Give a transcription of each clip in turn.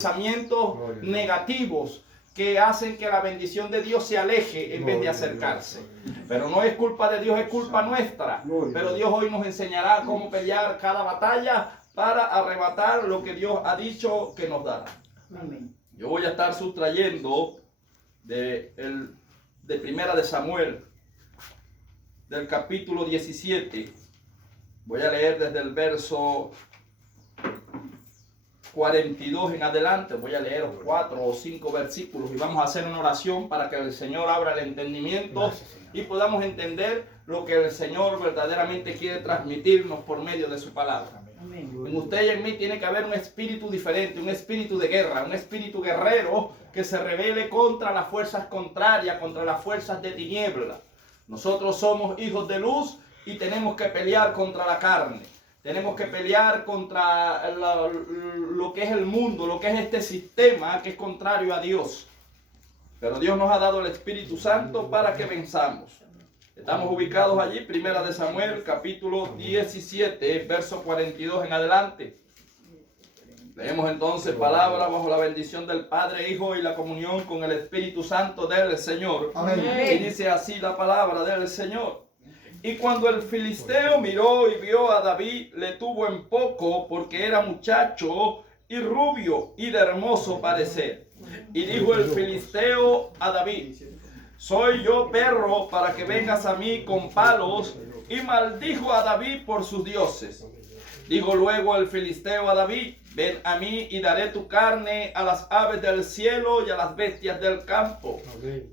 pensamientos negativos que hacen que la bendición de Dios se aleje en vez de acercarse. Pero no es culpa de Dios, es culpa nuestra. Pero Dios hoy nos enseñará cómo pelear cada batalla para arrebatar lo que Dios ha dicho que nos dará. Yo voy a estar sustrayendo de Primera de Samuel, del capítulo 17. Voy a leer desde el verso 42 en adelante. Voy a leer 4 o 5 versículos y vamos a hacer una oración para que el Señor abra el entendimiento y podamos entender lo que el Señor verdaderamente quiere transmitirnos por medio de su palabra. En usted y en mí tiene que haber un espíritu diferente, un espíritu de guerra, un espíritu guerrero que se rebele contra las fuerzas contrarias, contra las fuerzas de tiniebla. Nosotros somos hijos de luz y tenemos que pelear contra la carne. Tenemos que pelear contra lo que es el mundo, lo que es este sistema que es contrario a Dios. Pero Dios nos ha dado el Espíritu Santo para que venzamos. Estamos ubicados allí, Primera de Samuel, capítulo 17, verso 42 en adelante. Leemos entonces palabra bajo la bendición del Padre, Hijo y la comunión con el Espíritu Santo del Señor. Amén. Y dice así la palabra del Señor. Y cuando el filisteo miró y vio a David, le tuvo en poco, porque era muchacho y rubio y de hermoso parecer. Y dijo el filisteo a David: soy yo perro para que vengas a mí con palos. Y maldijo a David por sus dioses. Dijo luego el filisteo a David: ven a mí y daré tu carne a las aves del cielo y a las bestias del campo.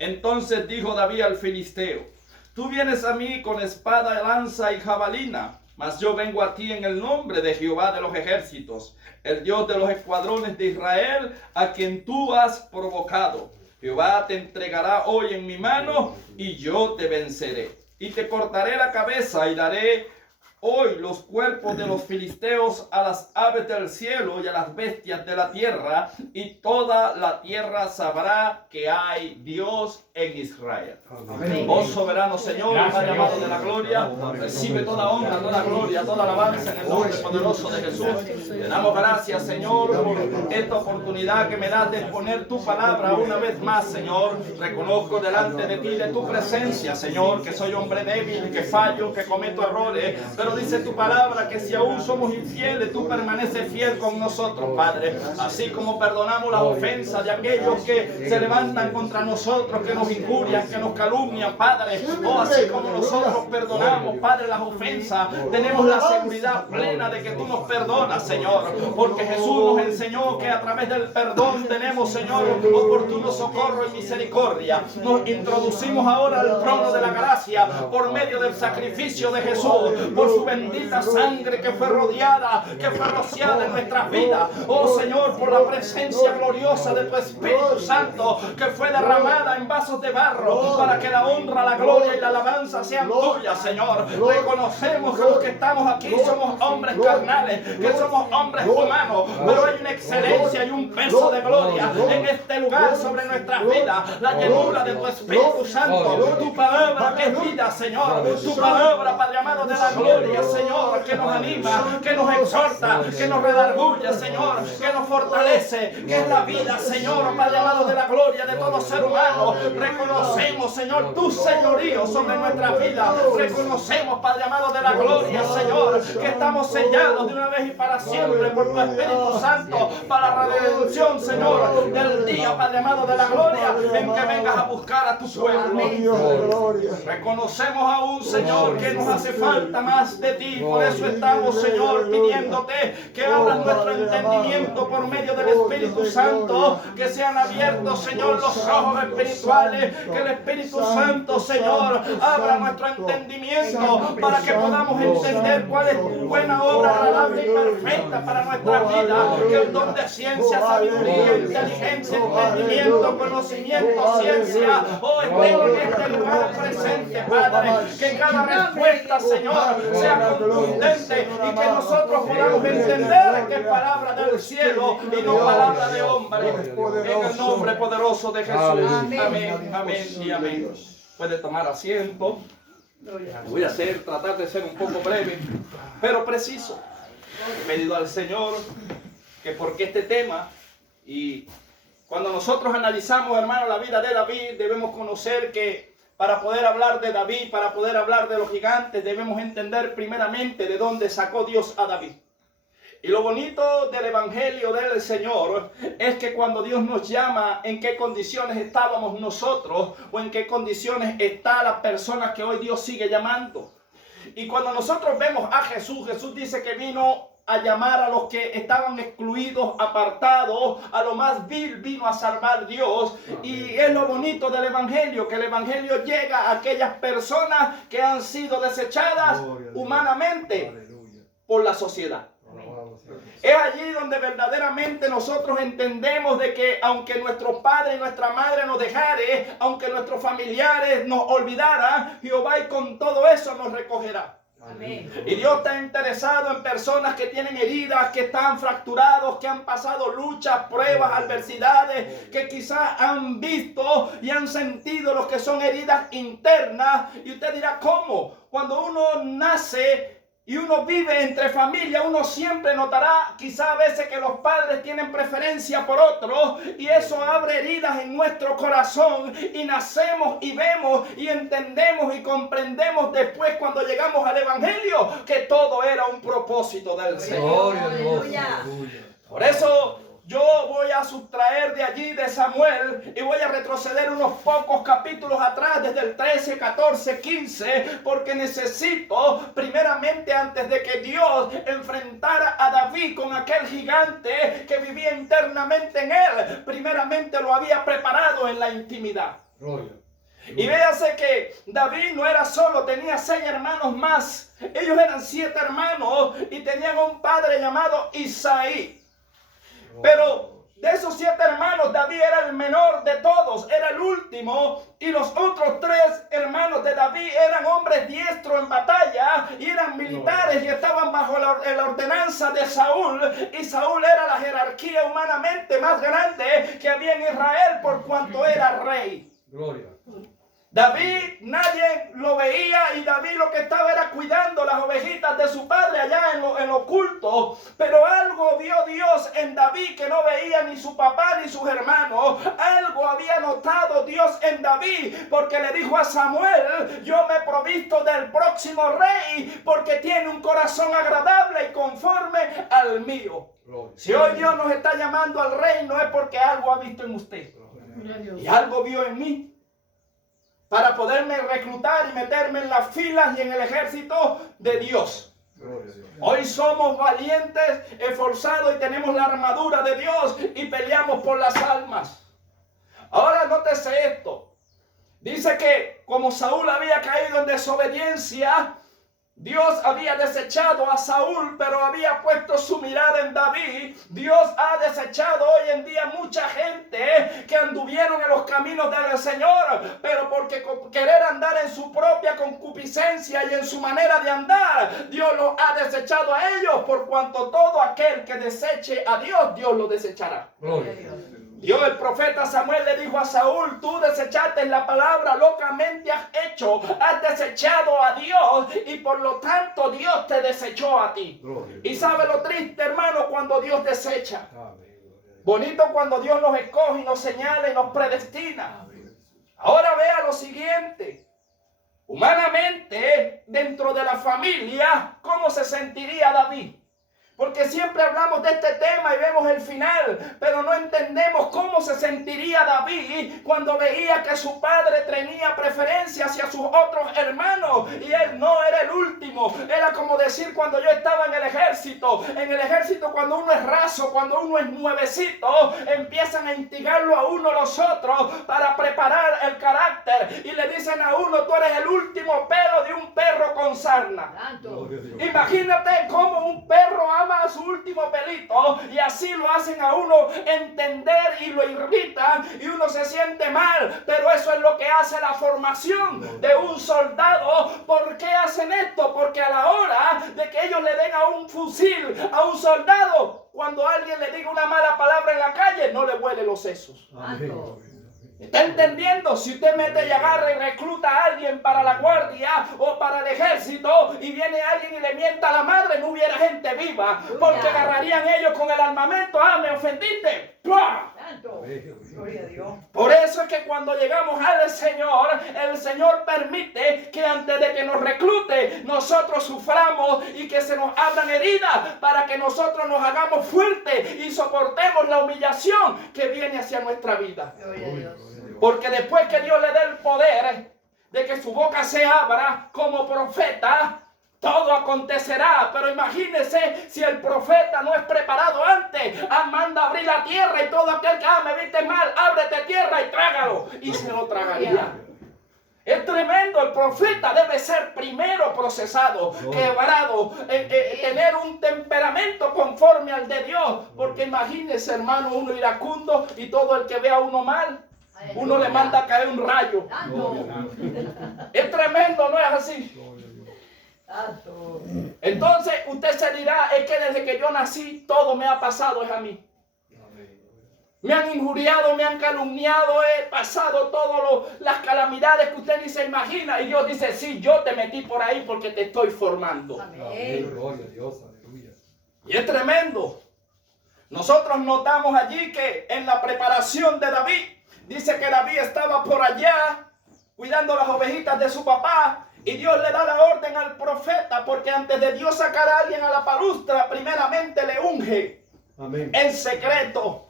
Entonces dijo David al filisteo: tú vienes a mí con espada, lanza y jabalina, mas yo vengo a ti en el nombre de Jehová de los ejércitos, el Dios de los escuadrones de Israel, a quien tú has provocado. Jehová te entregará hoy en mi mano y yo te venceré. Y te cortaré la cabeza y daré hoy los cuerpos de los filisteos a las aves del cielo y a las bestias de la tierra, y toda la tierra sabrá que hay Dios en Israel. Amén. Oh soberano Señor, Padre amado de la gloria, recibe toda honra, toda gloria, toda alabanza en el nombre poderoso de Jesús. Te damos gracias, Señor, por esta oportunidad que me das de exponer tu palabra una vez más, Señor. Reconozco delante de ti, de tu presencia, Señor, que soy hombre débil, que fallo, que cometo errores, pero dice tu palabra que si aún somos infieles, tú permaneces fiel con nosotros, Padre. Así como perdonamos las ofensas de aquellos que se levantan contra nosotros, que nos injurian, que nos calumnian, Padre. Oh, así como nosotros perdonamos, Padre, las ofensas, tenemos la seguridad plena de que tú nos perdonas, Señor. Porque Jesús nos enseñó que a través del perdón tenemos, Señor, oportuno socorro y misericordia. Nos introducimos ahora al trono de la gracia por medio del sacrificio de Jesús, por su bendita sangre que fue rodeada, que fue rociada en nuestras vidas. Oh Señor, por la presencia gloriosa de tu Espíritu Santo que fue derramada en vasos de barro para que la honra, la gloria y la alabanza sean tuyas, Señor. Reconocemos que los que estamos aquí somos hombres carnales, que somos hombres humanos, pero hay una excelencia y un peso de gloria en este lugar sobre nuestras vidas. La llenura de tu Espíritu Santo, tu palabra que es vida, Señor, tu palabra, Padre amado de la gloria, Señor, que nos anima, que nos exhorta, que nos redarguye, Señor, que nos fortalece, que es la vida, Señor, Padre amado de la gloria de todo ser humano. Reconocemos, Señor, tu señorío sobre nuestras vidas. Reconocemos, Padre amado de la gloria, Señor, que estamos sellados de una vez y para siempre por tu Espíritu Santo para la redención, Señor, del día, Padre amado de la gloria, en que vengas a buscar a tu pueblo. Reconocemos aún, Señor, que nos hace falta más de ti. Por eso estamos, Señor, pidiéndote que abras nuestro entendimiento por medio del Espíritu Santo, que sean abiertos, Señor, los ojos espirituales, que el Espíritu Santo, Señor, abra nuestro entendimiento para que podamos entender cuál es tu buena obra, agradable y perfecta para nuestra vida, que el don de ciencia, sabiduría, inteligencia, entendimiento, conocimiento, ciencia, oh, estén en este lugar presente, Padre, que cada respuesta, Señor, sea contundente y que nosotros podamos entender que es palabra del cielo y no palabra de hombre. En el nombre poderoso de Jesús. Amén, amén y amén. Puede tomar asiento. Voy a tratar de ser un poco breve, pero preciso. He pedido al Señor que porque este tema Y cuando nosotros analizamos, hermano, la vida de David, debemos conocer que para poder hablar de David, para poder hablar de los gigantes, debemos entender primeramente de dónde sacó Dios a David. Y lo bonito del Evangelio del Señor es que cuando Dios nos llama, en qué condiciones estábamos nosotros o en qué condiciones está la persona que hoy Dios sigue llamando. Y cuando nosotros vemos a Jesús, Jesús dice que vino a llamar a los que estaban excluidos, apartados, a lo más vil vino a salvar Dios. Amén. Y es lo bonito del Evangelio, que el Evangelio llega a aquellas personas que han sido desechadas humanamente por la sociedad. Es allí donde verdaderamente nosotros entendemos de que aunque nuestro padre y nuestra madre nos dejare, aunque nuestros familiares nos olvidaran, Jehová y con todo eso nos recogerá. Amén. Y Dios está interesado en personas que tienen heridas, que están fracturados, que han pasado luchas, pruebas, adversidades, que quizás han visto y han sentido lo que son heridas internas. Y usted dirá, ¿cómo? Cuando uno nace y uno vive entre familia, uno siempre notará quizá a veces que los padres tienen preferencia por otros, y eso abre heridas en nuestro corazón, y nacemos y vemos y entendemos y comprendemos después cuando llegamos al Evangelio que todo era un propósito del Señor. Aleluya. Por eso yo voy a sustraer de allí de Samuel y voy a retroceder unos pocos capítulos atrás, desde el 13, 14, 15, porque necesito, primeramente, antes de que Dios enfrentara a David con aquel gigante que vivía internamente en él, primeramente lo había preparado en la intimidad. Y véase que David no era solo, tenía 6 hermanos más. Ellos eran 7 hermanos y tenían un padre llamado Isaí. Pero de esos 7 hermanos, David era el menor de todos, era el último, y los otros 3 hermanos de David eran hombres diestros en batalla y eran militares y estaban bajo la ordenanza de Saúl, y Saúl era la jerarquía humanamente más grande que había en Israel por cuanto era rey. Gloria. David, nadie lo veía, y David lo que estaba era cuidando las ovejitas de su padre allá en lo oculto. Pero algo vio Dios en David que no veía ni su papá ni sus hermanos. Algo había notado Dios en David, porque le dijo a Samuel: yo me he provisto del próximo rey, porque tiene un corazón agradable y conforme al mío. Si hoy Dios nos está llamando al reino, es porque algo ha visto en usted y algo vio en mí, para poderme reclutar y meterme en las filas y en el ejército de Dios. Hoy somos valientes, esforzados y tenemos la armadura de Dios y peleamos por las almas. Ahora nótese esto. Dice que como Saúl había caído en desobediencia, Dios había desechado a Saúl, pero había puesto su mirada en David. Dios ha desechado hoy en día mucha gente que anduvieron en los caminos del Señor, pero porque querer andar en su propia concupiscencia y en su manera de andar, Dios los ha desechado a ellos, por cuanto todo aquel que deseche a Dios, Dios lo desechará. Gloria a Dios. Dios, el profeta Samuel le dijo a Saúl: tú desechaste la palabra, locamente has hecho, has desechado a Dios, y por lo tanto Dios te desechó a ti. Y sabe lo triste, hermano, cuando Dios desecha. Bonito cuando Dios nos escoge y nos señala y nos predestina. Ahora vea lo siguiente. Humanamente, dentro de la familia, ¿cómo se sentiría David? Porque siempre hablamos de este tema y vemos el final, pero no entendemos cómo se sentiría David cuando veía que su padre tenía preferencia hacia sus otros hermanos y él no era el último. Era como decir cuando yo estaba en el ejército. En el ejército, cuando uno es raso, cuando uno es nuevecito, empiezan a instigarlo a uno los otros para preparar el carácter y le dicen a uno: tú eres el último pelo de un perro con sarna. Imagínate cómo un perro ama a su último pelito, y así lo hacen a uno entender y lo irritan y uno se siente mal. Pero eso es lo que hace la formación de un soldado. ¿Por qué hacen esto? Porque a la hora de que ellos le den a un fusil a un soldado, cuando alguien le diga una mala palabra en la calle, no le huele los sesos. ¿Está entendiendo? Si usted mete y agarra y recluta a alguien para la guardia o para el ejército y viene alguien y le mienta a la madre, no hubiera gente viva, porque agarrarían ellos con el armamento. ¡Ah, me ofendiste! ¡Pua! Gloria a Dios. Por eso es que cuando llegamos al Señor, el Señor permite que antes de que nos reclute, nosotros suframos y que se nos abran heridas para que nosotros nos hagamos fuertes y soportemos la humillación que viene hacia nuestra vida. Gloria a Dios. Porque después que Dios le dé el poder de que su boca se abra como profeta, todo acontecerá. Pero imagínese si el profeta no es preparado antes. Manda a abrir la tierra y todo aquel que me viste mal, ábrete tierra y trágalo. Y se lo tragaría. Es tremendo. El profeta debe ser primero procesado, quebrado, tener un temperamento conforme al de Dios. Porque imagínese, hermano, uno iracundo y todo el que vea a uno mal, uno le manda a caer un rayo. Es tremendo, ¿no es así? Entonces usted se dirá, es que desde que yo nací todo me ha pasado es a mí. Me han injuriado, me han calumniado, he pasado todas las calamidades que usted ni se imagina. Y Dios dice, sí, yo te metí por ahí porque te estoy formando. Amén. Gloria a Dios, aleluya. Y es tremendo. Nosotros notamos allí que en la preparación de David, dice que David estaba por allá cuidando las ovejitas de su papá. Y Dios le da la orden al profeta, porque antes de Dios sacar a alguien a la palustra, primeramente le unge. Amén. En secreto.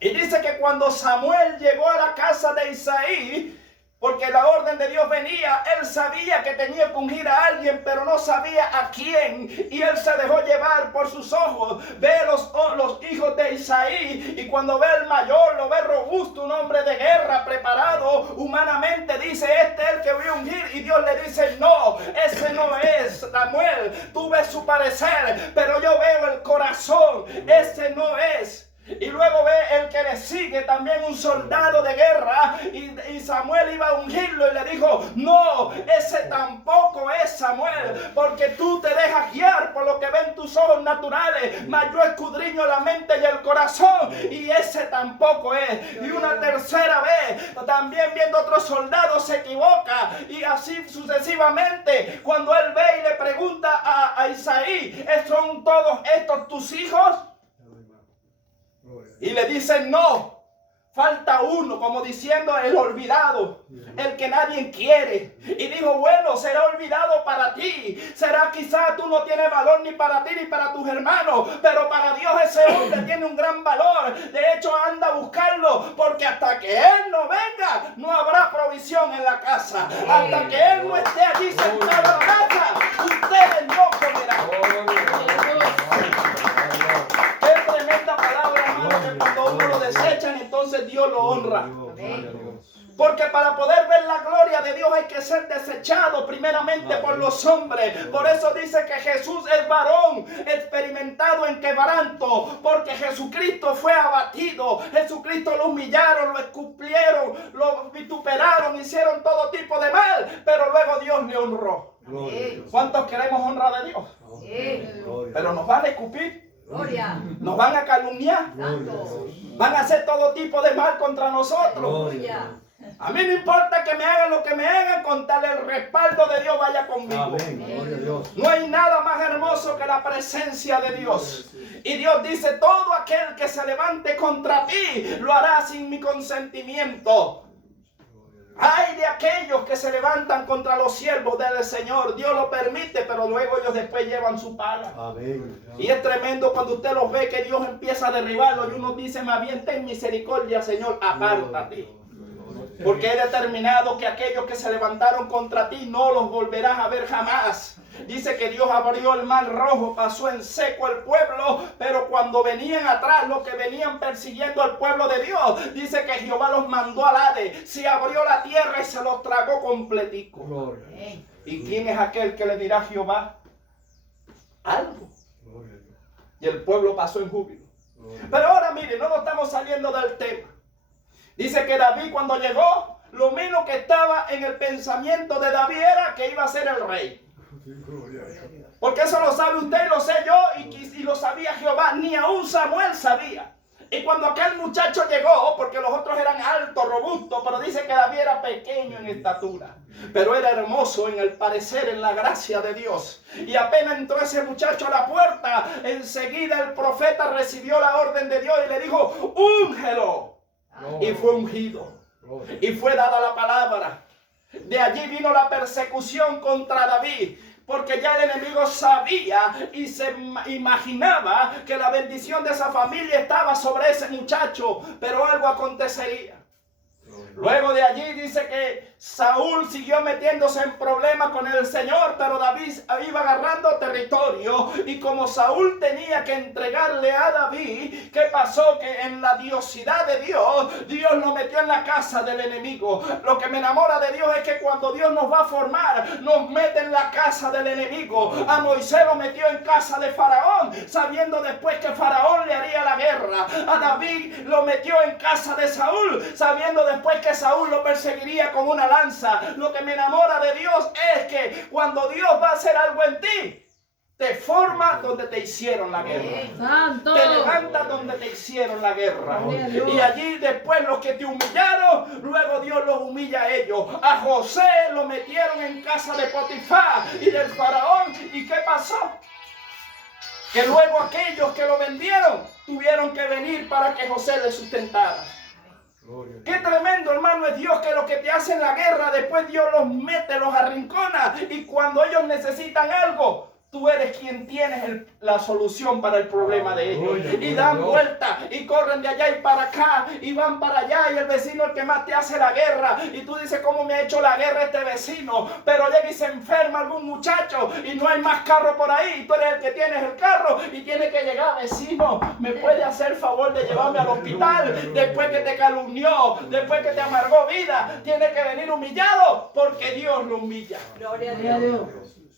Y dice que cuando Samuel llegó a la casa de Isaí, porque la orden de Dios venía, él sabía que tenía que ungir a alguien, pero no sabía a quién. Y él se dejó llevar por sus ojos. Ve los hijos de Isaí, y cuando ve el mayor, lo ve robusto, un hombre de guerra, preparado humanamente, dice, este es el que voy a ungir. Y Dios le dice, no, ese no es Samuel. Tú ves su parecer, pero yo veo el corazón. Ese no es. Y luego ve el que le sigue, también un soldado de guerra, y Samuel iba a ungirlo y le dijo, no, ese tampoco es Samuel, porque tú te dejas guiar por lo que ven tus ojos naturales, mas yo escudriño la mente y el corazón, y ese tampoco es. Y una tercera vez, también viendo otro soldado, se equivoca, y así sucesivamente. Cuando él ve y le pregunta a Isaí, ¿son todos estos tus hijos? Y le dicen, no, falta uno, como diciendo el olvidado, el que nadie quiere. Y dijo, bueno, será olvidado para ti. Será quizá tú no tienes valor ni para ti ni para tus hermanos, pero para Dios ese hombre tiene un gran valor. De hecho, anda a buscarlo, porque hasta que Él no venga, no habrá provisión en la casa. Hasta que Él no esté allí sentado en la casa, ustedes no comerán. Qué tremenda palabra, hermano, que cuando uno lo desechan, entonces Dios lo honra. Porque para poder ver la gloria de Dios hay que ser desechado primeramente por los hombres. Por eso dice que Jesús es varón experimentado en quebranto, porque Jesucristo fue abatido. Jesucristo lo humillaron, lo escupieron, lo vituperaron, hicieron todo tipo de mal, pero luego Dios le honró. ¿Cuántos queremos honra de Dios? Pero nos van a escupir. Gloria. Nos van a calumniar. Van a hacer todo tipo de mal contra nosotros. Gloria. A mí no importa que me hagan lo que me hagan, con tal el respaldo de Dios vaya conmigo. Amén. Gloria a Dios. No hay nada más hermoso que la presencia de Dios. Y Dios dice, todo aquel que se levante contra ti, lo hará sin mi consentimiento. Ay de aquellos que se levantan contra los siervos del Señor. Dios lo permite, pero luego ellos después llevan su paga. Amén. Y es tremendo cuando usted los ve que Dios empieza a derribarlos y uno dice, más bien ten misericordia, Señor, apártate. Porque he determinado que aquellos que se levantaron contra ti no los volverás a ver jamás. Dice que Dios abrió el mar rojo, pasó en seco el pueblo, pero cuando venían atrás, los que venían persiguiendo al pueblo de Dios, dice que Jehová los mandó al Hades, se abrió la tierra y se los tragó completico. Gloria. ¿Y quién es aquel que le dirá a Jehová algo? Gloria a Dios. Y el pueblo pasó en júbilo. Gloria. Pero ahora mire, no nos estamos saliendo del tema. Dice que David cuando llegó, lo menos que estaba en el pensamiento de David era que iba a ser el rey. Gloria a Dios. Porque eso lo sabe usted y lo sé yo y lo sabía Jehová, ni aún Samuel sabía. Y cuando aquel muchacho llegó, porque los otros eran altos, robustos, pero dice que David era pequeño en estatura, pero era hermoso en el parecer, en la gracia de Dios. Y apenas entró ese muchacho a la puerta, enseguida el profeta recibió la orden de Dios y le dijo: úngelo. Y fue ungido. Y fue dada la palabra. De allí vino la persecución contra David, porque ya el enemigo sabía y se imaginaba que la bendición de esa familia estaba sobre ese muchacho, pero algo acontecería. Luego de allí dice que Saúl siguió metiéndose en problemas con el Señor, pero David iba agarrando territorio. Y como Saúl tenía que entregarle a David, ¿qué pasó? Que en la diosidad de Dios, Dios lo metió en la casa del enemigo. Lo que me enamora de Dios es que cuando Dios nos va a formar, nos mete en la casa del enemigo. A Moisés lo metió en casa de Faraón, sabiendo después que Faraón le haría la guerra. A David lo metió en casa de Saúl, sabiendo después que Saúl lo perseguiría con una lanza. Lo que me enamora de Dios es que cuando Dios va a hacer algo en ti, te forma donde te hicieron la guerra. Santo. Te levanta donde te hicieron la guerra. Y allí después los que te humillaron, luego Dios los humilla a ellos. A José lo metieron en casa de Potifar y del faraón. ¿Y qué pasó? Que luego aquellos que lo vendieron tuvieron que venir para que José les sustentara. Qué tremendo, hermano, es Dios, que lo que te hacen la guerra, después Dios los mete, los arrincona, y cuando ellos necesitan algo, tú eres quien tienes la solución para el problema de ellos. Y dan vuelta y corren de allá y para acá y van para allá, y el vecino es el que más te hace la guerra. Y tú dices: ¿cómo me ha hecho la guerra este vecino? Pero llega y se enferma algún muchacho y no hay más carro por ahí. Y tú eres el que tienes el carro y tiene que llegar: vecino, ¿me puede hacer el favor de llevarme al hospital? Después que te calumnió, después que te amargó vida, tiene que venir humillado porque Dios lo humilla. Gloria a Dios.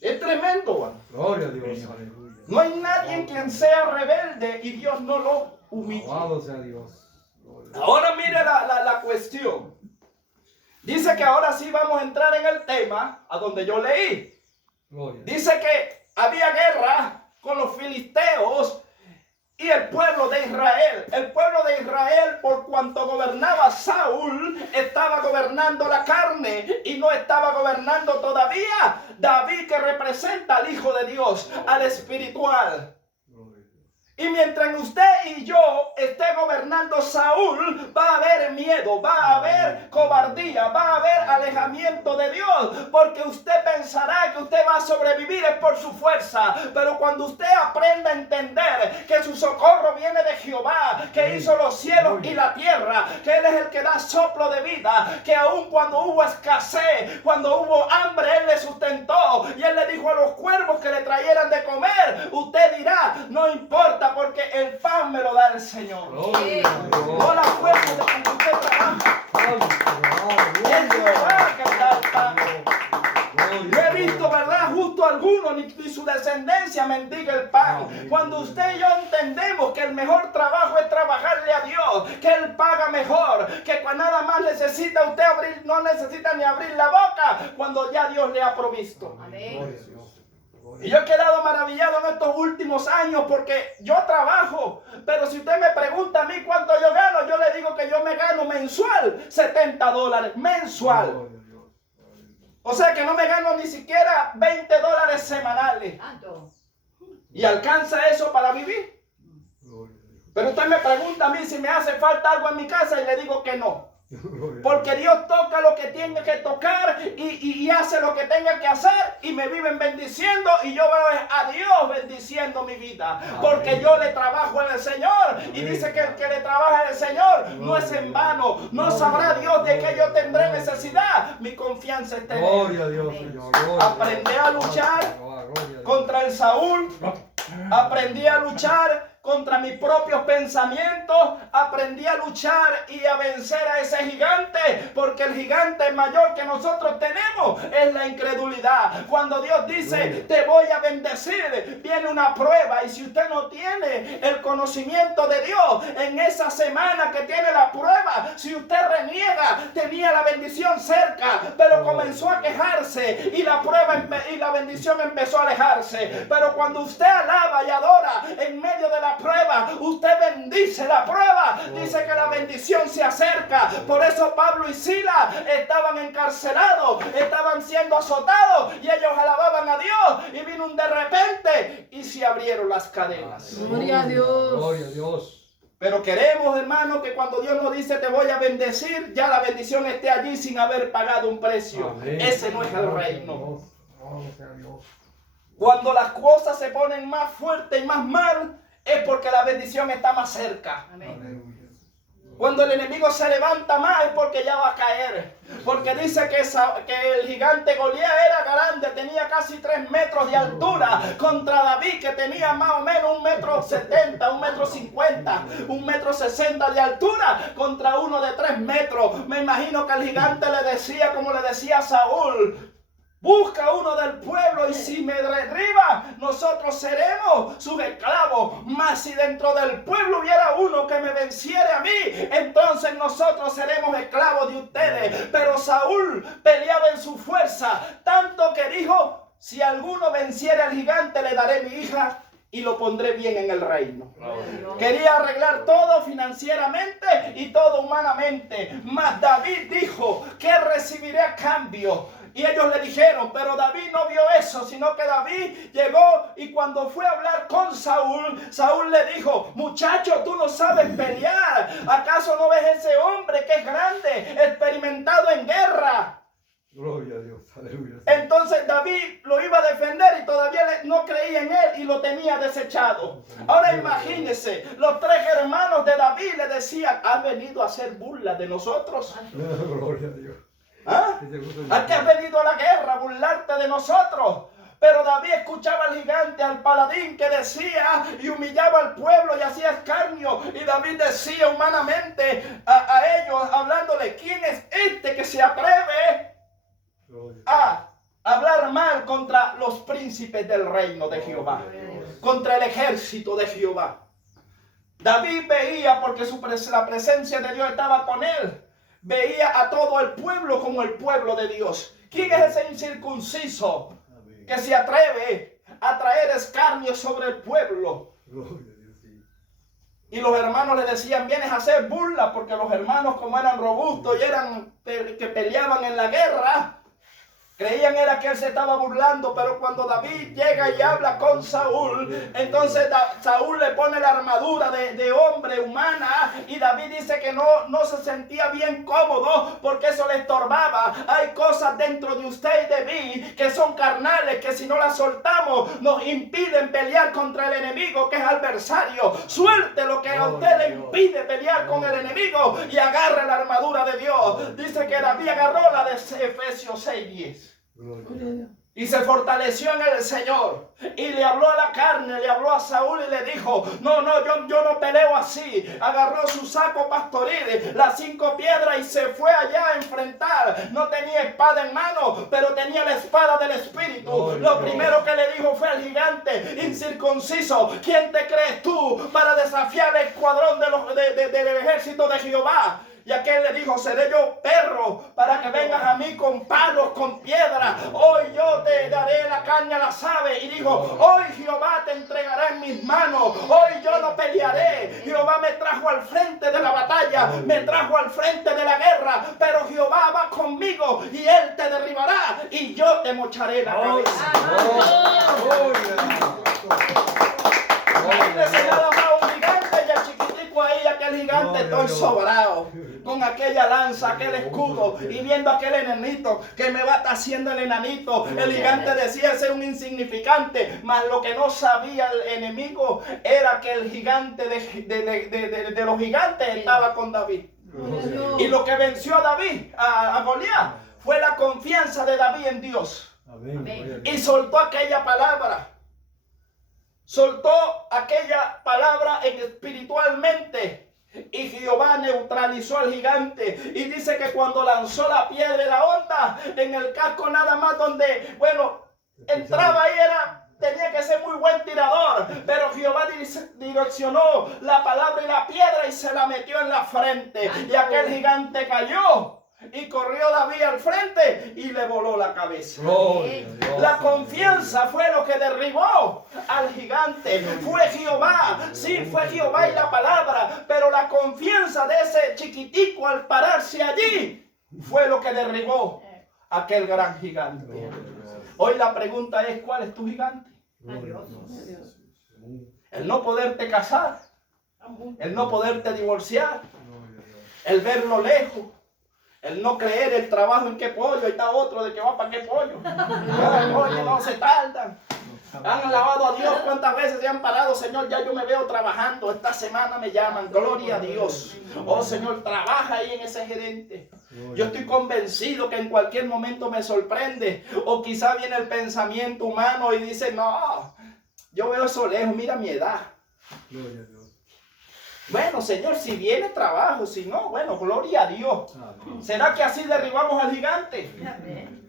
Es tremendo, ¿va? Gloria a Dios, aleluya. No hay nadie en quien sea rebelde y Dios no lo humilla. Alabado sea Dios. Gloria. Ahora mire la cuestión. Dice que ahora sí vamos a entrar en el tema a donde yo leí. Gloria. Dice que había guerra con los filisteos y el pueblo de Israel. El pueblo de Israel, por cuanto gobernaba Saúl, estaba gobernando la carne y no estaba gobernando todavía David, que representa al Hijo de Dios, al espiritual. Y mientras usted y yo esté gobernando Saúl, va a haber miedo, va a haber cobardía, va a haber alejamiento de Dios, porque usted pensará que usted va a sobrevivir es por su fuerza. Pero cuando usted aprenda a entender que su socorro viene de Jehová, que hizo los cielos y la tierra, que Él es el que da soplo de vida, que aun cuando hubo escasez, cuando hubo hambre, Él le sustentó y Él le dijo a los cuervos que le trajeran de comer, usted dirá: no importa, porque el pan me lo da el Señor. Gloria a Dios. No la fuerza de cuando usted trabaja. Es Jehová que da el pan. No he visto, ¿verdad?, justo alguno ni su descendencia mendiga el pan. Cuando usted y yo entendemos que el mejor trabajo es trabajarle a Dios, que Él paga mejor, que nada más necesita usted abrir, no necesita ni abrir la boca cuando ya Dios le ha provisto. Amén. Y yo he quedado maravillado en estos últimos años porque yo trabajo, pero si usted me pregunta a mí cuánto yo gano, yo le digo que yo me gano mensual $70 mensual. O sea que no me gano ni siquiera $20 semanales. Santo. ¿Y alcanza eso para vivir? Pero usted me pregunta a mí si me hace falta algo en mi casa y le digo que no. Porque Dios toca lo que tiene que tocar y hace lo que tenga que hacer y me viven bendiciendo, y yo veo a Dios bendiciendo mi vida porque yo le trabajo al Señor. Y dice que el que le trabaja al Señor no es en vano. No sabrá Dios de que yo tendré necesidad. Mi confianza está en Él. Gloria a Dios, Señor. Aprendí a luchar contra el Saúl. Aprendí a luchar contra mis propios pensamientos. Aprendí a luchar y a vencer a ese gigante, porque el gigante mayor que nosotros tenemos es la incredulidad. Cuando Dios dice: te voy a bendecir, viene una prueba, y si usted no tiene el conocimiento de Dios en esa semana que tiene la prueba, ahora, si usted reniega, tenía la bendición cerca, pero comenzó a quejarse y la prueba y la bendición empezó a alejarse. Pero cuando usted alaba y adora en medio de la prueba, usted bendice la prueba. Dice que la bendición se acerca. Por eso Pablo y Silas estaban encarcelados, estaban siendo azotados y ellos alababan a Dios, y vino un de repente y se abrieron las cadenas. Gloria a Dios. Gloria a Dios. Pero queremos, hermano, que cuando Dios nos dice te voy a bendecir, ya la bendición esté allí sin haber pagado un precio. Amén. Ese no es el reino. Gloria sea a Dios. Cuando las cosas se ponen más fuertes y más mal, es porque la bendición está más cerca. Amén. Aleluya. Cuando el enemigo se levanta más es porque ya va a caer. Porque dice que el gigante Goliat era grande, tenía casi 3 metros de altura, contra David, que tenía más o menos 1,70 m, 1,50 m, 1,60 m de altura, contra uno de 3 metros. Me imagino que el gigante le decía, como le decía a Saúl: busca uno del pueblo y si me derriba, nosotros seremos sus esclavos. Mas si dentro del pueblo hubiera uno que me venciere a mí, entonces nosotros seremos esclavos de ustedes. Pero Saúl peleaba en su fuerza, tanto que dijo: si alguno venciere al gigante, le daré mi hija y lo pondré bien en el reino. Quería arreglar todo financieramente y todo humanamente. Mas David dijo: ¿qué recibiré a cambio? Y ellos le dijeron, pero David no vio eso, sino que David llegó y cuando fue a hablar con Saúl, Saúl le dijo: muchacho, tú no sabes pelear. ¿Acaso no ves ese hombre que es grande, experimentado en guerra? Gloria a Dios. Aleluya. Entonces David lo iba a defender y todavía no creía en él y lo tenía desechado. Ahora imagínense, los 3 hermanos de David le decían: ¿has venido a hacer burla de nosotros? Gloria a Dios. ¿Ah? ¿A qué has venido a la guerra, a burlarte de nosotros? Pero David escuchaba al gigante, al paladín que decía y humillaba al pueblo y hacía escarnio. Y David decía humanamente a ellos, hablándole: ¿quién es este que se atreve a hablar mal contra los príncipes del reino de Jehová, contra el ejército de Jehová? David veía, porque la presencia de Dios estaba con él, veía a todo el pueblo como el pueblo de Dios. ¿Quién es ese incircunciso que se atreve a traer escarnio sobre el pueblo? Gloria a Dios, sí. Y los hermanos le decían: vienes a hacer burla, porque los hermanos, como eran robustos y eran que peleaban en la guerra, creían era que él se estaba burlando. Pero cuando David llega y habla con Saúl, entonces Saúl le pone la armadura de hombre humana, y David dice que no se sentía bien cómodo porque eso le estorbaba. Hay cosas dentro de usted y de mí que son carnales, que si no las soltamos nos impiden pelear contra el enemigo, que es adversario. Suelte lo que a usted le impide pelear con el enemigo y agarre la armadura de Dios. Dice que David agarró la de Efesios 6:10. Y se fortaleció en el Señor. Y le habló a la carne, le habló a Saúl y le dijo: yo no peleo así. Agarró su saco pastoril, las 5 piedras, y se fue allá a enfrentar. No tenía espada en mano, pero tenía la espada del Espíritu. Lo primero que le dijo fue al gigante incircunciso: ¿quién te crees tú para desafiar el escuadrón del ejército de Jehová? Y aquel le dijo: seré yo perro para que vengas a mí con palos, con piedra. Hoy yo te daré la carne a las aves. Y dijo: hoy Jehová te entregará en mis manos. Hoy yo no pelearé. Jehová me trajo al frente de la batalla, me trajo al frente de la guerra. Pero Jehová va conmigo y él te derribará y yo te mocharé la cabeza. Imagínese nada más un gigante y el chiquitico ahí, aquel gigante todo sobrado, con aquella lanza, aquel escudo, y viendo aquel enanito que me va a estar haciendo el enanito. El gigante decía ser un insignificante, mas lo que no sabía el enemigo era que el gigante de los gigantes estaba con David. Y lo que venció a David, a Goliat, fue la confianza de David en Dios. Y soltó aquella palabra. Soltó aquella palabra espiritualmente, y Jehová neutralizó al gigante. Y dice que cuando lanzó la piedra y la onda en el casco, nada más donde, entraba ahí, era tenía que ser muy buen tirador, pero Jehová direccionó la palabra y la piedra y se la metió en la frente. Y aquel gigante cayó. Y corrió David al frente y le voló la cabeza. Gloria a Dios. La confianza fue lo que derribó al gigante. Fue Jehová. Sí, fue Jehová y la palabra. Pero la confianza de ese chiquitico al pararse allí fue lo que derribó a aquel gran gigante. Gloria a Dios. Hoy la pregunta es, ¿cuál es tu gigante? Gloria a Dios. El no poderte casar. El no poderte divorciar. Gloria a Dios. El verlo lejos. El no creer el trabajo en qué pollo. Ahí está otro de que va para qué pollo. Oye, no se tardan. Han alabado a Dios. ¿Cuántas veces se han parado? Señor, ya yo me veo trabajando. Esta semana me llaman. Gloria a Dios. Oh Señor, trabaja ahí en ese gerente. Yo estoy convencido que en cualquier momento me sorprende. O quizá viene el pensamiento humano y dice, no, yo veo eso lejos. Mira mi edad. Gloria a Dios. Bueno, Señor, si viene trabajo, si no, bueno, gloria a Dios. Amén. ¿Será que así derribamos al gigante? Amén.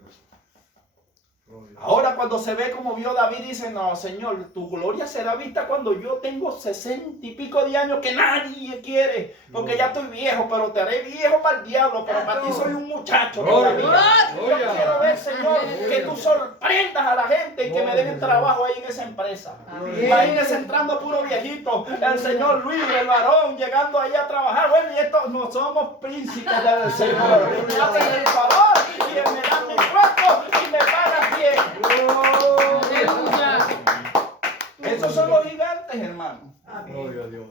Gloria a Dios. Ahora cuando se ve como vio David, dice, no, Señor, tu gloria será vista cuando yo tengo 60 y pico de años que nadie quiere, porque ya estoy viejo, pero te haré viejo para el diablo, pero para ti soy un muchacho Gloria. todavía. Yo Gloria. quiero ver, Señor, que tú sorprendas a la gente y que me den el trabajo ahí en esa empresa. Amén. Imagínense entrando puro viejito, el señor Luis, el varón, llegando ahí a trabajar. Bueno, y esto no somos príncipes del Señor. Me hacen el favor y me dan mi puesto y me pagan bien. Esos son los gigantes, hermano. Gloria a Dios.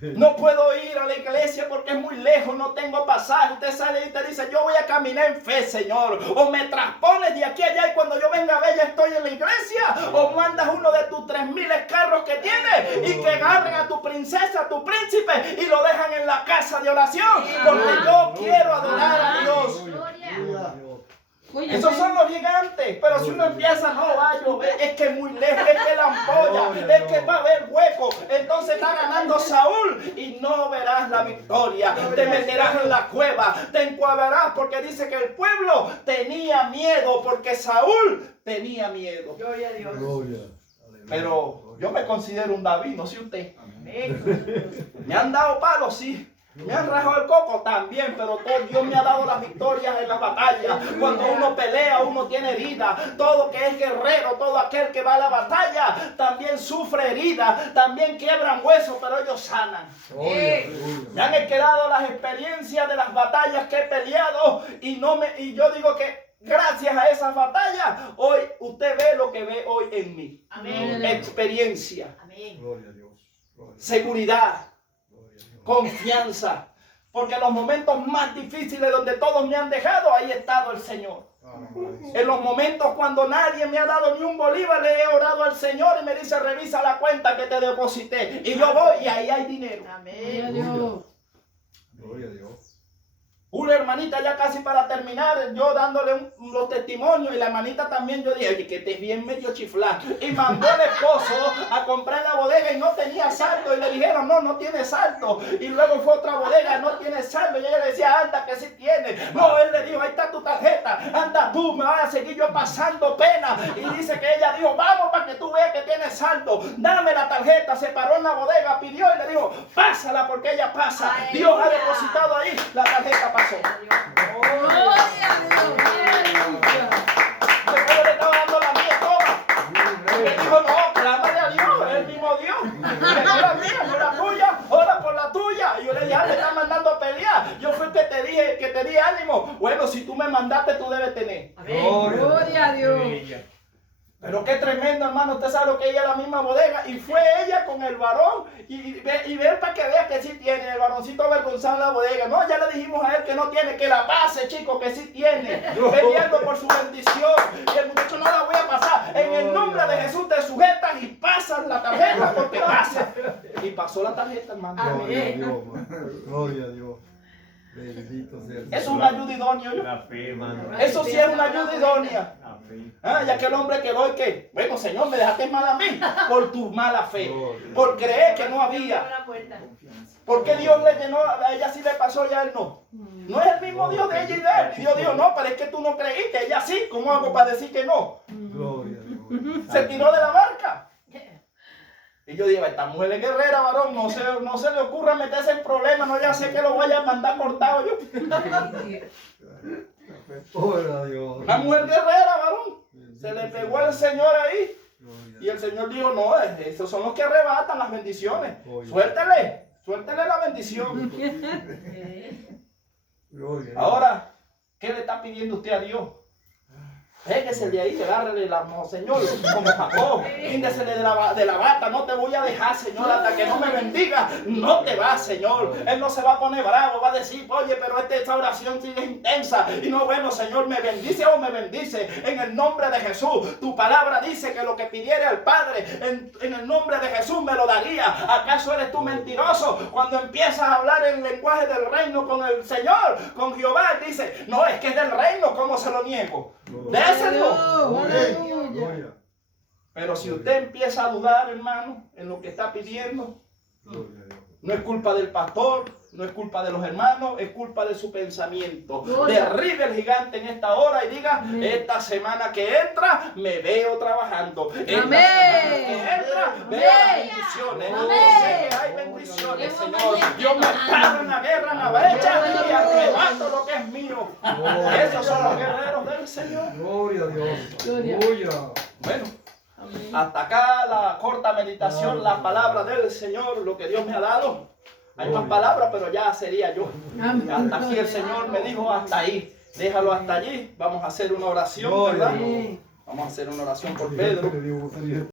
No puedo ir a la iglesia porque es muy lejos, no tengo pasaje. Usted sale y te dice, yo voy a caminar en fe, Señor. O me transpones de aquí a allá y cuando yo venga a ver ya estoy en la iglesia. O mandas uno de tus 3000 carros que tienes y que agarren a tu princesa, a tu príncipe y lo dejan en la casa de oración. Porque yo quiero adorar a Dios. Gloria a Dios. Esos son los gigantes, pero si uno empieza, no va a llover, es que es muy lejos, es que la ampolla, es que va a haber hueco, entonces está ganando Saúl y no verás la victoria, te meterás en la cueva, te encuadrarás porque dice que el pueblo tenía miedo, porque Saúl tenía miedo. Gloria a Dios. Gloria. Aleluya. Pero yo me considero un David, no sé usted. Amén. Me han dado palos, sí. Me han rajado el coco también, pero todo Dios me ha dado las victorias en las batallas. Cuando uno pelea, uno tiene herida. Todo que es guerrero, todo aquel que va a la batalla, también sufre herida, también quiebran huesos, pero ellos sanan. Gloria, aleluya. Me han quedado las experiencias de las batallas que he peleado y yo digo que gracias a esas batallas, hoy usted ve lo que ve hoy en mí. Amén. Experiencia, Amén. Gloria a Dios. Gloria a Dios. seguridad, Gloria a Dios. confianza, porque en los momentos más difíciles donde todos me han dejado, ahí ha estado el Señor. Amén. En los momentos cuando nadie me ha dado ni un bolívar, le he orado al Señor y me dice, revisa la cuenta que te deposité. Y yo voy y ahí hay dinero. Amén. Gloria a Dios. Una hermanita ya casi para terminar, yo dándole los testimonios y la hermanita también, yo dije, oye, que te bien medio chiflar. Y mandó el esposo a comprar la bodega y no tenía saldo. Y le dijeron, no tiene saldo. Y luego fue a otra bodega, no tiene saldo. Y ella le decía, anda, que sí tiene. No, él le dijo, ahí está tu tarjeta. Anda tú, me vas a seguir yo pasando pena. Y dice que ella dijo, vamos para que tú veas que tiene saldo. Dame la tarjeta. Se paró en la bodega, pidió y le dijo, pásala porque ella pasa. Dios ha depositado ahí, la tarjeta pasó. Después le estaba dando la mía, toma. Y me dijo, no, clámale a Dios, él mismo Dios. Que no la mía, no la tuya, ora por la tuya. Y yo le dije, me está mandando a pelear. Yo fui el que te dije, que te di ánimo. Bueno, si tú me mandaste, tú debes tener. Gloria a Dios. Pero qué tremendo, hermano. Usted sabe lo que ella es la misma bodega. Y fue ella con el varón. Y ver para que vea que sí tiene. El varoncito avergonzado en la bodega. No, ya le dijimos a él que no tiene. Que la pase, chico, que sí tiene. Peleando por su bendición. Y el muchacho, no la voy a pasar. En el nombre de Jesús te sujetas y pasas la tarjeta porque pasa. Y pasó la tarjeta, hermano. Gloria a Dios. Gloria a Dios. Bendito sea el Es Señor. una ayuda idónea. ¿yo? La fe, hermano. Eso sí es una ayuda idónea. La fe. Ah, ya que el hombre quedó y que, bueno, Señor, me dejaste mal a mí por tu mala fe, por creer que no había. Porque Dios le llenó, a ella sí le pasó y a él no. No es el mismo Dios de ella y de él. Y Dios dijo, no, pero es que tú no creíste, ella sí. ¿Cómo hago para decir que no? Gloria a Dios. Se tiró de la barca. Y yo digo, esta mujer es guerrera, varón, no se le ocurra meterse en problemas, no ya sé que lo vaya a mandar cortado yo. Gloria a Dios. Una mujer guerrera, varón. Se le pegó al Señor ahí. Y el Señor dijo, no, esos son los que arrebatan las bendiciones. Suéltele la bendición. Ahora, ¿qué le está pidiendo usted a Dios? Pégese de ahí, agárrele la mano, Señor, como Jacob. Índesele de la bata, no te voy a dejar, Señor, hasta que no me bendiga. No te vas, Señor. Él no se va a poner bravo, va a decir, oye, pero esta oración sigue intensa. Y no, bueno, Señor, me bendice o me bendice. En el nombre de Jesús, tu palabra dice que lo que pidiere al Padre, en el nombre de Jesús me lo daría. ¿Acaso eres tú mentiroso? Cuando empiezas a hablar el lenguaje del reino con el Señor, con Jehová, dice, no, es que es del reino, ¿cómo se lo niego? Déselo. Aleluya. Pero si usted empieza a dudar, hermano, en lo que está pidiendo, no es culpa del pastor, no es culpa de los hermanos, es culpa de su pensamiento. Derribe el gigante en esta hora y diga, esta semana que entra, me veo trabajando. Esta semana que entra, veo las bendiciones. Yo sé que hay bendiciones, Señor. Yo me paro en la guerra, en la brecha y arrebato lo que es mío. Esos son los guerreros del Señor. Gloria a Dios. Aleluya. Bueno. Hasta acá la corta meditación, la palabra del Señor, lo que Dios me ha dado. Hay más palabras, pero ya sería yo. Hasta aquí el Señor me dijo, hasta ahí. Déjalo hasta allí. Vamos a hacer una oración, ¿verdad? Vamos a hacer una oración por Pedro.